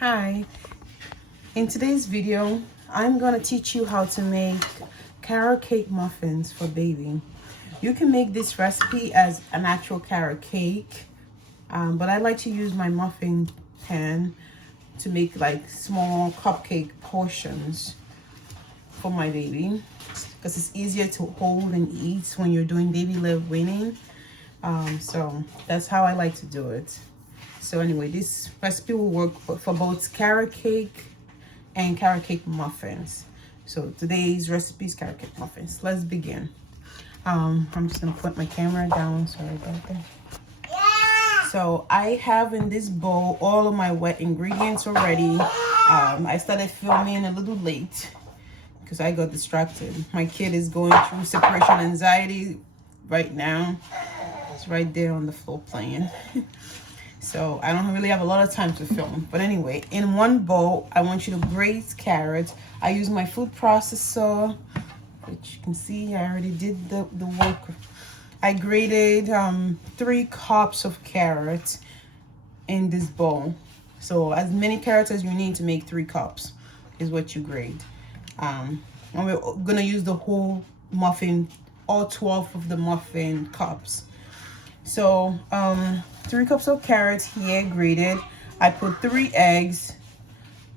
Hi, in today's video I'm going to teach you how to make carrot cake muffins for baby. You can make this recipe as an actual carrot cake, but I like to use my muffin pan to make like small cupcake portions for my baby because it's easier to hold and eat when you're doing baby led weaning. So that's how I like to do it. So anyway, this recipe will work for both carrot cake and carrot cake muffins. So today's recipe is carrot cake muffins. Let's begin. I'm just gonna put my camera down. Sorry about that. So I have in this bowl all of my wet ingredients already. I started filming a little late because I got distracted. My kid is going through separation anxiety right now. It's right there on the floor playing. So I don't really have a lot of time to film. But anyway, in one bowl, I want you to grate carrots. I use my food processor, which you can see I already did the work. I grated 3 cups of carrots in this bowl. So as many carrots as you need to make 3 cups is what you grate. And we're gonna use the whole muffin, all 12 of the muffin cups. So 3 cups of carrots here grated. I put 3 eggs.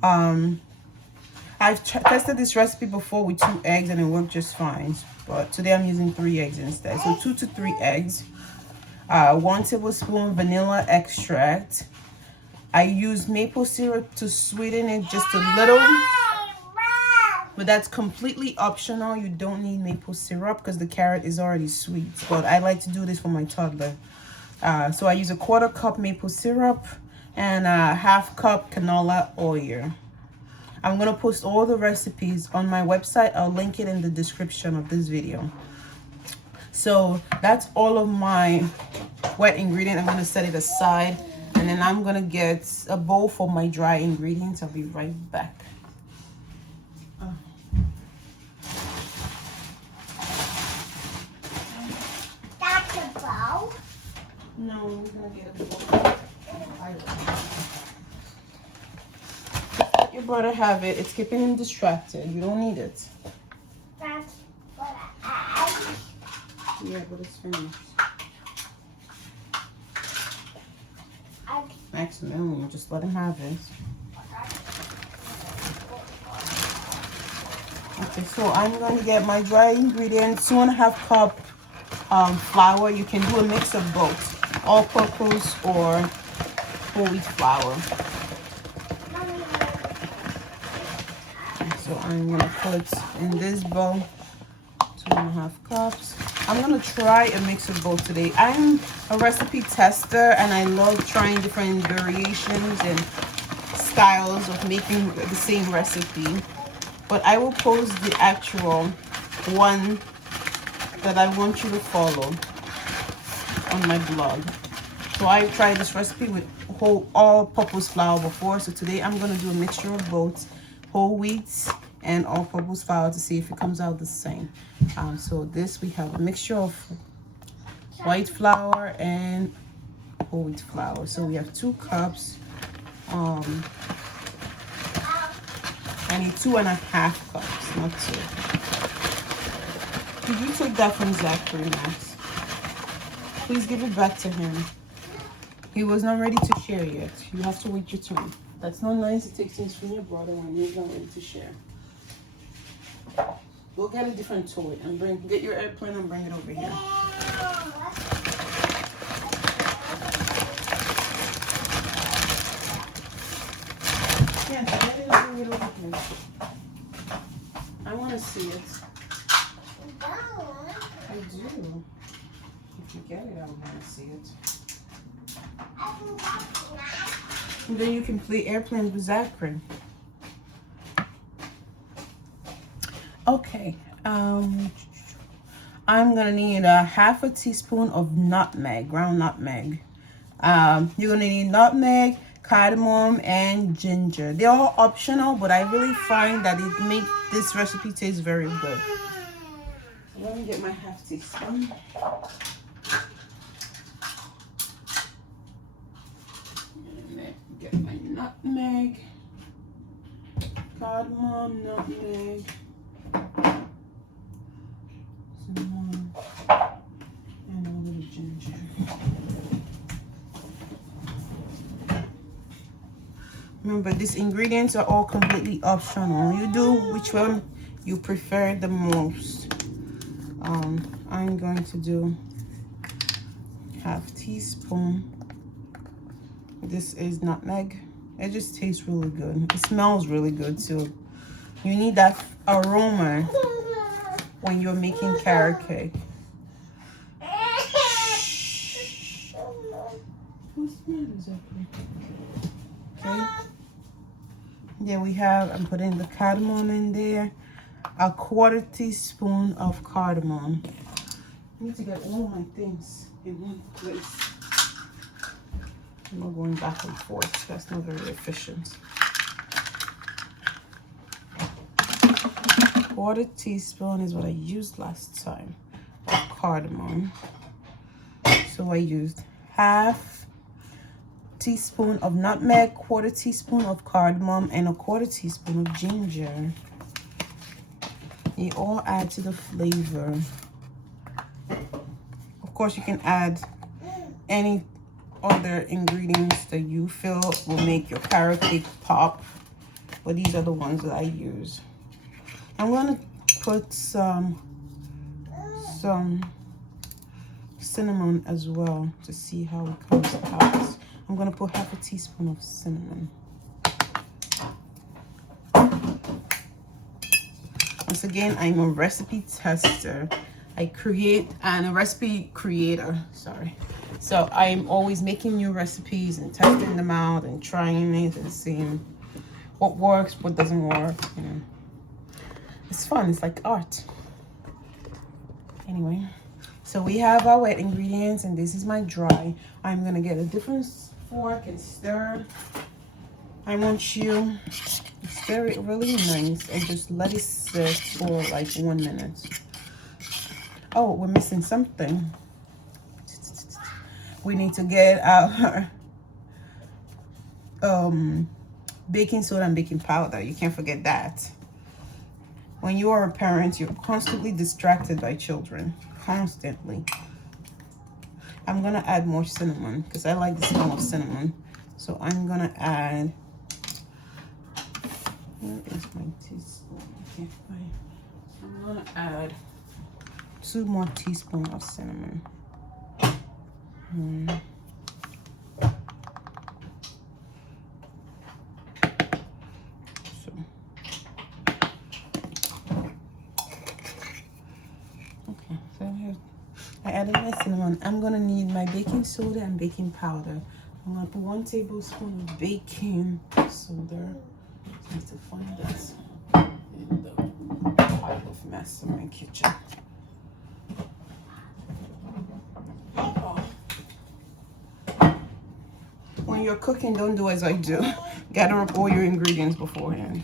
I've tested this recipe before with 2 eggs and it worked just fine, but today I'm using 3 eggs instead. So 2 to 3 eggs. 1 tablespoon vanilla extract. I use maple syrup to sweeten it just a little, but that's completely optional. You don't need maple syrup because the carrot is already sweet, but I like to do this for my toddler. So I use a 1/4 cup maple syrup and a 1/2 cup canola oil. I'm gonna post all the recipes on my website. I'll link it in the description of this video. So that's all of my wet ingredient. I'm gonna set it aside, and then I'm gonna get a bowl for my dry ingredients. I'll be right back. That's a bowl? No, I'm gonna get a bowl. Let your brother have it. It's keeping him distracted. You don't need it. That's what I Yeah, but it's finished. I Maximilian, just let him have it. Okay, so I'm going to get my dry ingredients, 2.5 cup flour. You can do a mix of both, all-purpose or whole wheat flour. So I'm gonna put in this bowl 2.5 cups. I'm gonna try a mix of both today. I'm a recipe tester and I love trying different variations and styles of making the same recipe. But I will post the actual one that I want you to follow on my blog. So I've tried this recipe with whole all-purpose flour before. So today I'm gonna do a mixture of both whole wheats and all-purpose flour to see if it comes out the same. So this, we have a mixture of white flour and whole wheat flour. So we have 2 cups. I need 2.5 cups, not 2. Did you take that from Zachary, Max? Please give it back to him. He was not ready to share yet. You have to wait your turn. That's not nice to take things from your brother when he's not ready to share. Go get a different toy and get your airplane and bring it over here. Yes, get it and bring it over here. I want to see it. I do. If you get it, I would want to see it. And then you can play airplanes with Zachary. Okay. I'm gonna need a 1/2 teaspoon of nutmeg, ground nutmeg. You're gonna need nutmeg, cardamom, and ginger. They're all optional, but I really find that it makes this recipe taste very good. So let me get my 1/2 teaspoon. Get my nutmeg. cardamom, nutmeg, cinnamon, and a little ginger. Remember, these ingredients are all completely optional. You do which one you prefer the most. I'm going to do half teaspoon. This is nutmeg. It just tastes really good. It smells really good too. You need that aroma when you're making carrot cake. What's the matter, Zachary? Okay. There we have, I'm putting the cardamom in there. A 1/4 teaspoon of cardamom. I need to get all my things in one place. I'm not going back and forth. That's not very efficient. 1/4 teaspoon is what I used last time of cardamom. So I used half teaspoon of nutmeg, 1/4 teaspoon of cardamom, and a 1/4 teaspoon of ginger. They all add to the flavor. Of course, you can add any other ingredients that you feel will make your carrot cake pop, but these are the ones that I use. I'm gonna put some cinnamon as well to see how it comes out. I'm gonna put half a teaspoon of cinnamon. Once again, I'm a recipe tester. I create and a recipe creator, sorry. So I'm always making new recipes and testing them out and trying it and seeing what works, what doesn't work, you know. It's fun, it's like art. Anyway, so we have our wet ingredients and this is my dry. I'm gonna get a different fork and stir. I want you to stir it really nice and just let it sit for like 1 minute. Oh, we're missing something. We need to get our baking soda and baking powder. You can't forget that. When you are a parent, you're constantly distracted by children. Constantly. I'm gonna add more cinnamon because I like the smell of cinnamon. So I'm gonna add, where is my teaspoon? Okay, fine. I'm gonna add 2 more teaspoons of cinnamon. I added my cinnamon. I'm gonna need my baking soda and baking powder. I'm gonna put 1 tablespoon of baking soda. I need to find this in the pile of mess in my kitchen. When you're cooking, don't do as I do. Gather up all your ingredients beforehand.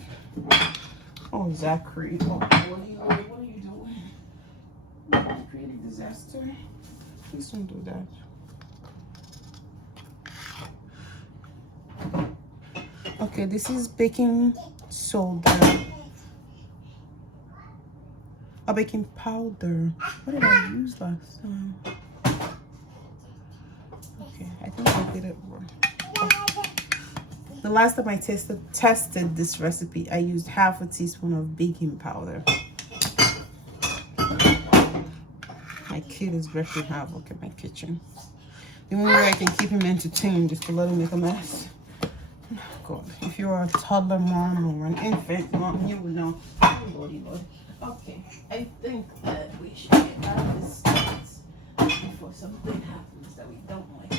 Oh, Zachary. Oh, what are you doing? You creating disaster. Please don't do that. Okay, this is baking soda. A baking powder. What did I use last time? Okay, I think I did it wrong. The last time I tested this recipe, I used half a teaspoon of baking powder. My kid is wreaking havoc in my kitchen. The only way I can keep him entertained is to let him make a mess. Oh, God, if you're a toddler mom or an infant mom, you would know. Oh, Lordy, Lord. Okay, I think that we should get out of this space before something happens that we don't like.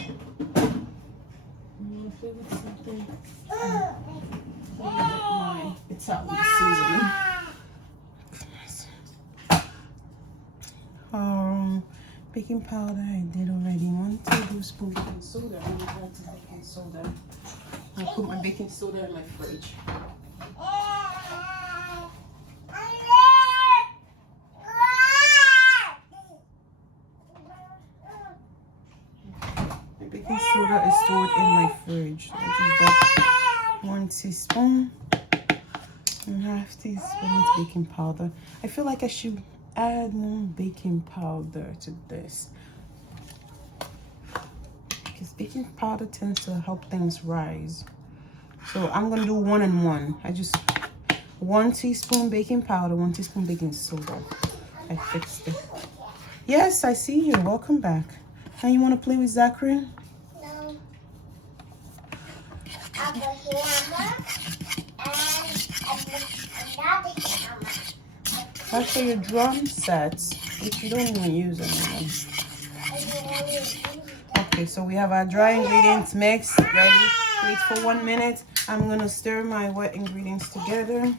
You want to play with something? Play with my Italian seasoning. Baking powder I did already. 1 tablespoon baking soda. I'm going to add baking soda. I'll put my baking soda in my fridge. My baking soda is stored in my fridge. I just got 1 teaspoon. 1/2 teaspoon baking powder. I feel like I should add more baking powder to this, because baking powder tends to help things rise. So I'm gonna do 1 and 1. I just 1 teaspoon baking powder, 1 teaspoon baking soda. I fixed it. Yes, I see you. Welcome back. Now you want to play with Zachary? No. I have a hammer and another hammer. That's for your drum sets, which you don't even use anymore. Okay, so we have our dry ingredients mixed, ready. Wait for 1 minute. I'm gonna stir my wet ingredients together.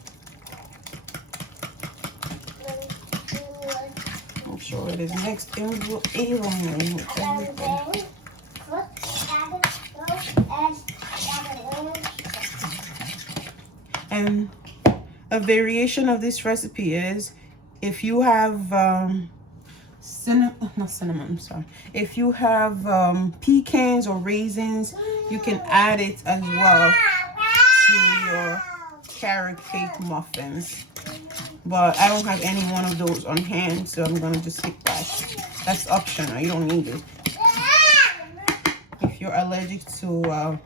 Make sure it is mixed evenly with everything. And a variation of this recipe is, if you have if you have pecans or raisins, you can add it as well to your carrot cake muffins. But I don't have any one of those on hand, so I'm gonna just skip that. That's optional, you don't need it. If you're allergic to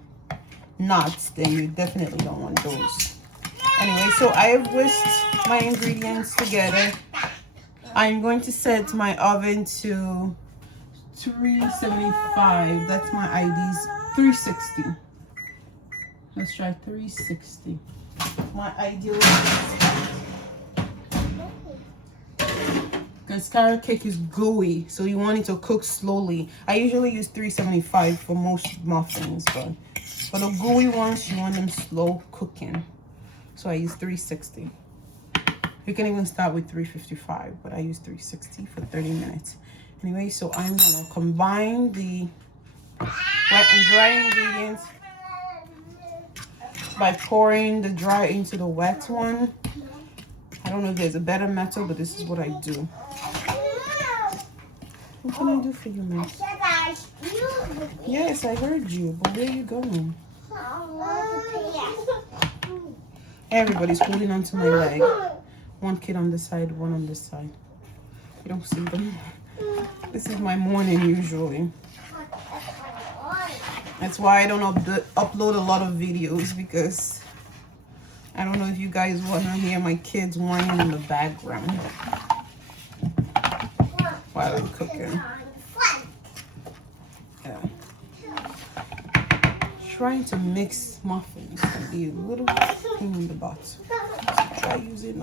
nuts, then you definitely don't want those. Anyway, so I have whisked my ingredients together. I'm going to set my oven to 375. That's my ID's 360. Let's try 360. My ideal, because carrot cake is gooey, so you want it to cook slowly. I usually use 375 for most muffins, but for the gooey ones, you want them slow cooking. So I use 360. You can even start with 355, but I use 360 for 30 minutes. Anyway, so I'm gonna combine the wet and dry ingredients by pouring the dry into the wet one. I don't know if there's a better method, but this is what I do. What can I do for you, man? Yes, I heard you, but where are you going? Everybody's holding onto my leg. One kid on this side, one on this side. You don't see them. This is my morning usually. That's why I don't upload a lot of videos, because I don't know if you guys want to hear my kids whining in the background while I'm cooking. Yeah. Trying to mix muffins can be a little pain in the butt. So try using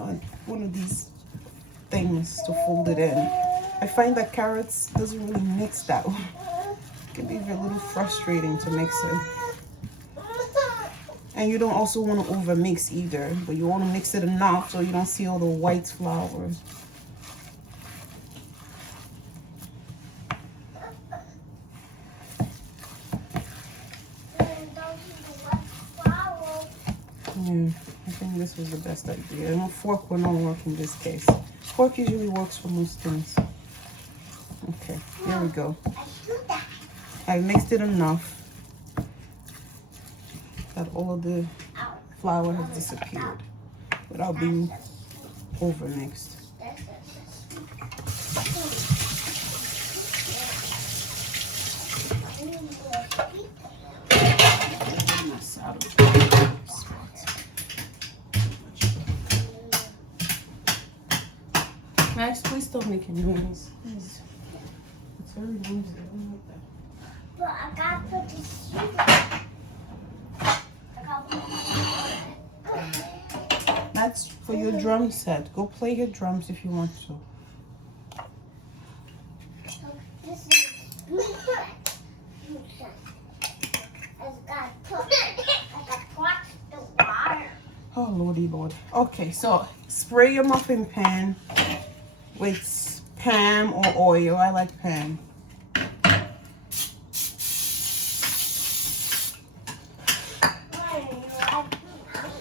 one of these things to fold it in. I find that carrots doesn't really mix that well. It can be a little frustrating to mix it. And you don't also want to over mix either, but you want to mix it enough so you don't see all the white flour. Yeah, I think this was the best idea. And a fork will not work in this case. Fork usually works for most things. Okay, here we go. I mixed it enough that all of the flour has disappeared without being over mixed. Max, please stop making noise. Please. It's very noisy. I don't like that. But I gotta put the sugar. That's for your drum set. Go play your drums if you want to. This is Oh, lordy lord. Okay, so spray your muffin pan with Pam or oil. I like Pam.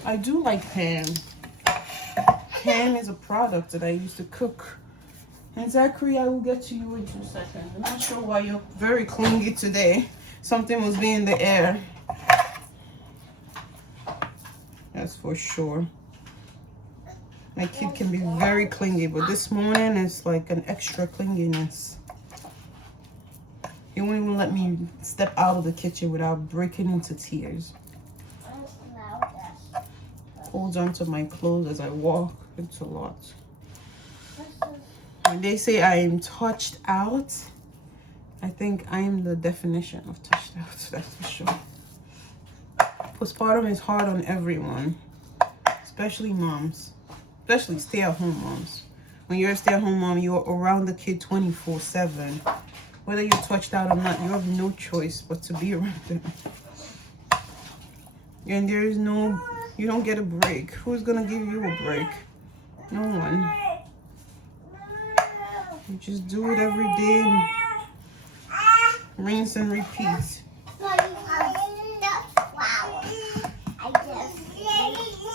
I do like Pam. Pam is a product that I used to cook. And Zachary, I will get to you in 2 seconds. I'm not sure why you're very clingy today. Something must be in the air. That's for sure. My kid can be very clingy, but this morning it's like an extra clinginess. He won't even let me step out of the kitchen without breaking into tears. Holds on to my clothes as I walk. It's a lot. When they say I am touched out, I think I am the definition of touched out, that's for sure. Postpartum is hard on everyone, especially moms, especially stay-at-home moms. When you're a stay-at-home mom, you're around the kid 24/7. Whether you're touched out or not, you have no choice but to be around them. And there is no, you don't get a break. Who's gonna give you a break? No one. You just do it every day and rinse and repeat.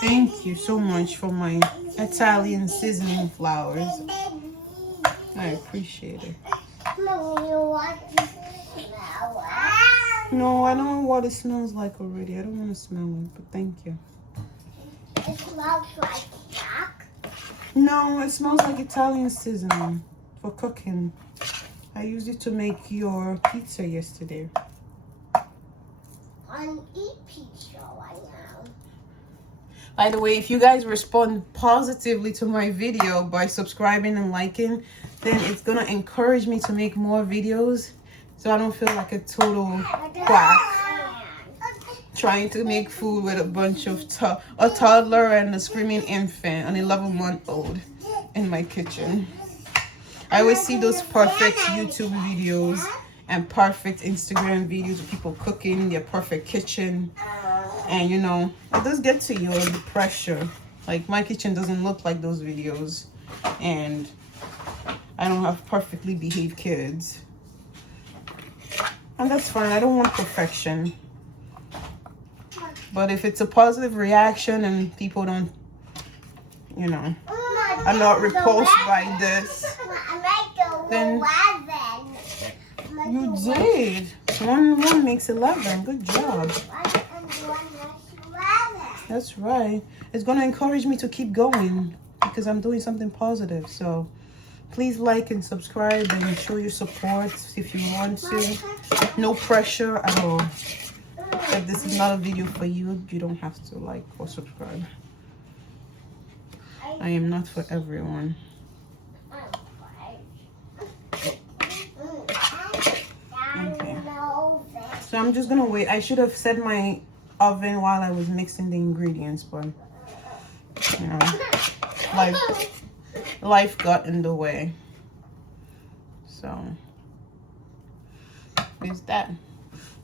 Thank you so much for my Italian seasoning flowers. I appreciate it. No, I don't know what it smells like already. I don't want to smell it, but thank you. It smells like rock. No, it smells like Italian seasoning for cooking. I used it to make your pizza yesterday. I eat pizza right now. By the way, if you guys respond positively to my video by subscribing and liking, then it's gonna encourage me to make more videos so I don't feel like a total quack trying to make food with a bunch of a toddler and a screaming infant, an 11-month-old in my kitchen. I always see those perfect YouTube videos and perfect Instagram videos of people cooking in their perfect kitchen. And you know, it does get to you, the pressure. Like, my kitchen doesn't look like those videos. And I don't have perfectly behaved kids. And that's fine. I don't want perfection. But if it's a positive reaction and people don't, you know, are not repulsed by this, then you did. One makes 11. Good job. That's right. It's going to encourage me to keep going because I'm doing something positive. So please like and subscribe and show your support if you want to. No pressure at all. If this is not a video for you, you don't have to like or subscribe. I am not for everyone. Okay. So I'm just going to wait. I should have set my oven while I was mixing the ingredients, but you know, life got in the way. So there's that.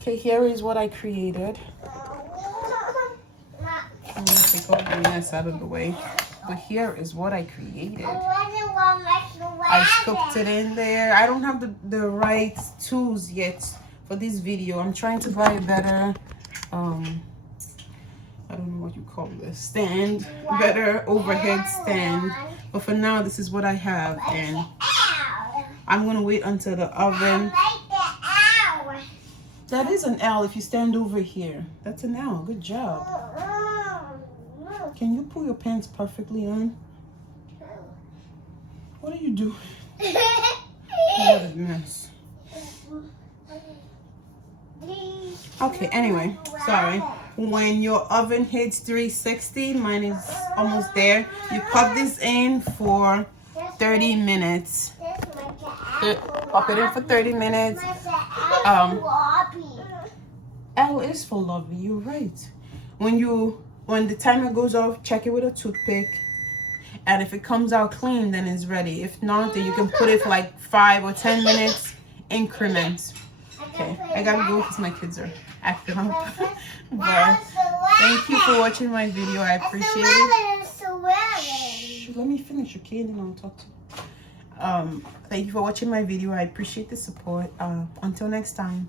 Okay, here is what I created. I'm gonna take all the mess out of the way, but here is what I created. I scooped it in there. I don't have the right tools yet for this video. I'm trying to buy a better I don't know what you call this, stand, better overhead stand, but for now this is what I have, and I'm gonna wait until the oven. That is an L if you stand over here. That's an L. Good job. Can you pull your pants perfectly on? What are you doing? What a mess. Okay, anyway, sorry. When your oven hits 360, mine is almost there, you pop this in for 30 minutes. Pop it in for 30 minutes. L is for lovely, you're right. When the timer goes off, check it with a toothpick. And if it comes out clean, then it's ready. If not, then you can put it for like 5 or 10 minutes increments. Okay, I gotta go because my kids are acting up. But thank you for watching my video. I appreciate it. Shh, let me finish, okay? And then I'll talk to you. Thank you for watching my video. I appreciate the support. Until next time.